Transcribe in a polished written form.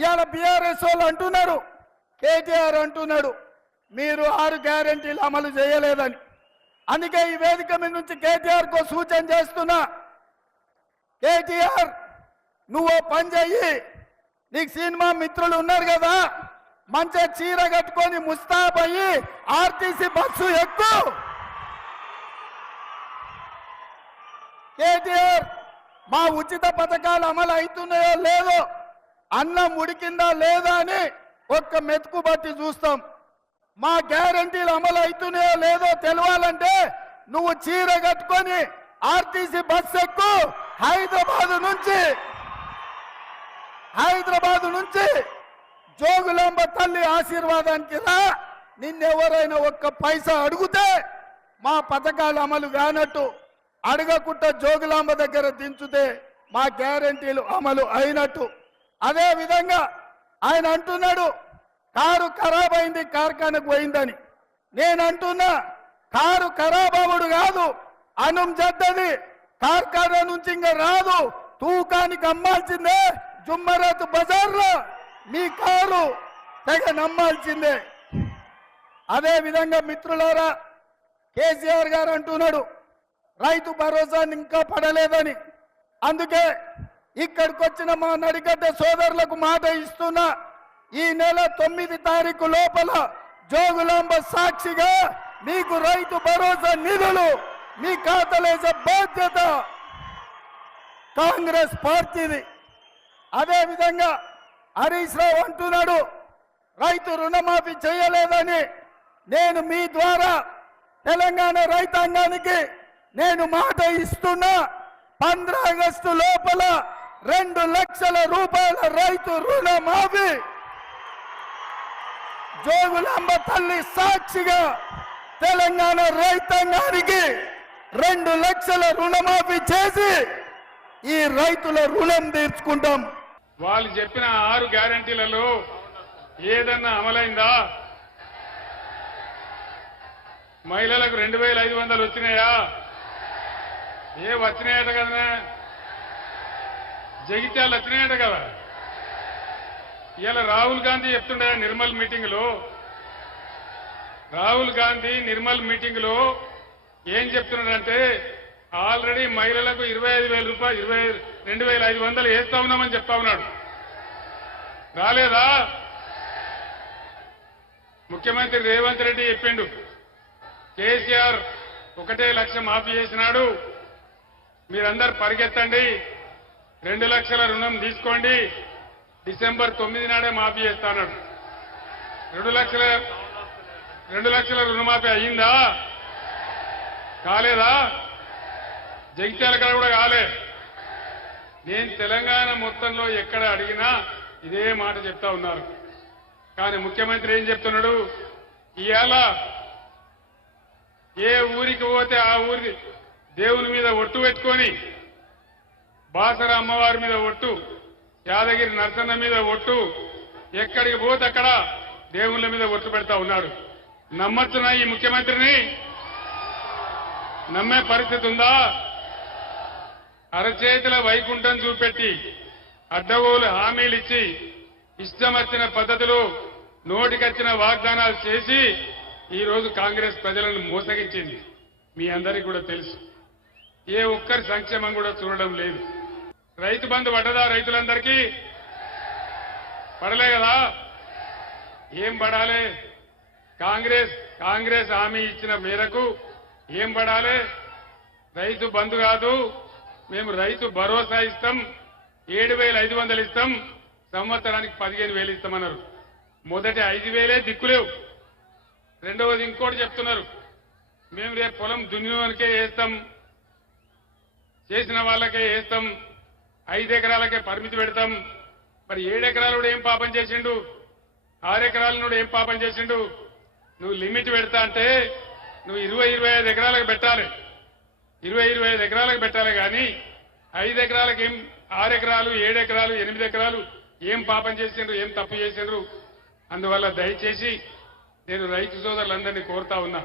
ఇవాళ బీఆర్ఎస్ వాళ్ళు అంటున్నారు, కేటీఆర్ అంటున్నాడు మీరు 6 గ్యారెంటీలు అమలు చేయలేదని. అందుకే ఈ వేదిక మీద నుంచి కేటీఆర్ కో సూచన చేస్తున్నా, కేటీఆర్ నువ్వు పని చెయ్యి, నీకు సినిమా మిత్రులు ఉన్నారు కదా, మంచిగా చీర కట్టుకొని ముస్తాబయ్యి ఆర్టీసీ బస్సు ఎక్కు. కేటీఆర్ మా ఉచిత పథకాలు అమలు అవుతున్నాయో లేదో, అన్నం ఉడికిందా లేదా అని ఒక్క మెతుకు బట్టి చూస్తాం. మా గ్యారంటీలు అమలు అవుతున్నాయో లేదో తెలవాలంటే నువ్వు చీర కట్టుకొని ఆర్టీసీ బస్ ఎక్కు. హైదరాబాద్ నుంచి జోగులాంబ తల్లి ఆశీర్వాదానికి రా. నిన్నెవరైనా ఒక్క పైసా అడిగితే మా పథకాలు అమలు కానట్టు, అడగకుండా జోగులాంబ దగ్గర దించుతే మా గ్యారంటీలు అమలు అయినట్టు. అదే విధంగా ఆయన అంటున్నాడు కారు ఖరాబ్ అయింది కార్ఖానకు పోయిందని. నేను అంటున్నా కారు ఖరాబ్ అవ్వడు కాదు, అనుం జద్దది కార్ఖానా నుంచి ఇంకా రాదు, తూకానికి అమ్మాల్సిందే. జుమ్మరాత్ బజార్లో మీ కారు తెగ నమ్మాల్సిందే. అదే విధంగా మిత్రులారా, కేసీఆర్ గారు అంటున్నాడు రైతు భరోసాని ఇంకా పడలేదని. అందుకే ఇక్కడికి వచ్చిన మా నడిగడ్డ సోదరులకు మాట ఇస్తున్నా, ఈ నెల 9 తారీఖు లోపల జోగులాంబ సాక్షిగా మీకు రైతు భరోసా నిధులు మీ ఖాతాలేసే బాధ్యత కాంగ్రెస్ పార్టీది. అదే విధంగా హరీష్ రావు అంటున్నాడు రైతు రుణమాఫీ చేయలేదని. నేను మీ ద్వారా తెలంగాణ రైతాంగానికి నేను మాట ఇస్తున్నా, 15 ఆగస్టు లోపల 2 లక్షల రూపాయల రైతు రుణమాఫీ జోగులాంబ తల్లి సాక్షిగా తెలంగాణ రైతాంగానికి 2 లక్షల రుణమాఫీ చేసి ఈ రైతుల రుణం తీర్చుకుంటాం. వాళ్ళు చెప్పిన 6 గ్యారంటీలలో ఏదన్నా అమలైందా? మహిళలకు 2500 వచ్చినాయా? వచ్చినాయట కదా, జగిత్యాలు వచ్చినాయట కదా. ఇలా రాహుల్ గాంధీ చెప్తుండే నిర్మల్ మీటింగ్ లో ఏం చెప్తున్నాడంటే ఆల్రెడీ మహిళలకు 25,000 రూపాయలు 22,500 వేస్తా ఉన్నామని చెప్తా ఉన్నాడు. రాలేదా? ముఖ్యమంత్రి రేవంత్ రెడ్డి చెప్పిండు కేసీఆర్ 1 లక్ష మాఫీ చేసినాడు, మీరందరూ పరిగెత్తండి 2 లక్షల రుణం తీసుకోండి, డిసెంబర్ 9 నాడే మాఫీ చేస్తాడు. 2 లక్షల రుణమాఫీ అయ్యిందా? కాలేదా? జగిత్యాల కాడ కూడా కాలే. నేను తెలంగాణ మొత్తంలో ఎక్కడ అడిగినా ఇదే మాట చెప్తా ఉన్నారు. కానీ ముఖ్యమంత్రి ఏం చెప్తున్నాడు, ఇవాళ ఏ ఊరికి పోతే ఆ ఊరి దేవుని మీద ఒట్టు పెట్టుకొని, బాసర అమ్మవారి మీద ఒట్టు, యాదగిరి నరసన్న మీద ఒట్టు, ఎక్కడికి పోతే అక్కడ దేవుళ్ళ మీద ఒట్టు పెడతా ఉన్నాడు. నమ్మచ్చునా ఈ ముఖ్యమంత్రిని? నమ్మే పరిస్థితి ఉందా? అరచేతుల వైకుంఠం చూపెట్టి అడ్డగోలు హామీలు ఇచ్చి ఇష్టం వచ్చిన పద్ధతిలో నోటికొచ్చిన వాగ్దానాలు చేసి ఈ రోజు కాంగ్రెస్ ప్రజలను మోసగించింది. మీ అందరికీ కూడా తెలుసు. ఏ ఒక్కరి సంక్షేమం కూడా చూడడం లేదు. రైతు బంధు పడ్డదా? రైతులందరికీ పడలే కదా. ఏం పడాలి? కాంగ్రెస్ హామీ ఇచ్చిన మేరకు ఏం పడాలి? రైతు బంధు కాదు, మేము రైతు భరోసా ఇస్తాం, 7,500 ఇస్తాం, సంవత్సరానికి 15,000 ఇస్తామన్నారు. మొదటి 5,000 దిక్కులేవు. రెండవది ఇంకోటి చెప్తున్నారు, మేము రేపు పొలం దున్నికే వేస్తాం, చేసిన వాళ్ళకే వేస్తాం, 5 ఎకరాలకే పరిమితి పెడతాం. మరి 7 ఎకరాలు ఏం పాపం చేసిండు? 6 ఎకరాల ఏం పాపం చేసిండు? నువ్వు లిమిట్ పెడతా అంటే నువ్వు 20-25 ఎకరాలకు పెట్టాలి, 20-25 ఎకరాలకు పెట్టాలి. కానీ 5 ఎకరాలకు ఏం, 6 ఎకరాలు 7 ఎకరాలు 8 ఎకరాలు ఏం పాపం చేసిండ్రు, ఏం తప్పు చేసిండ్రు? అందువల్ల దయచేసి నేను రైతు సోదరులందరినీ కోరుతా ఉన్నా,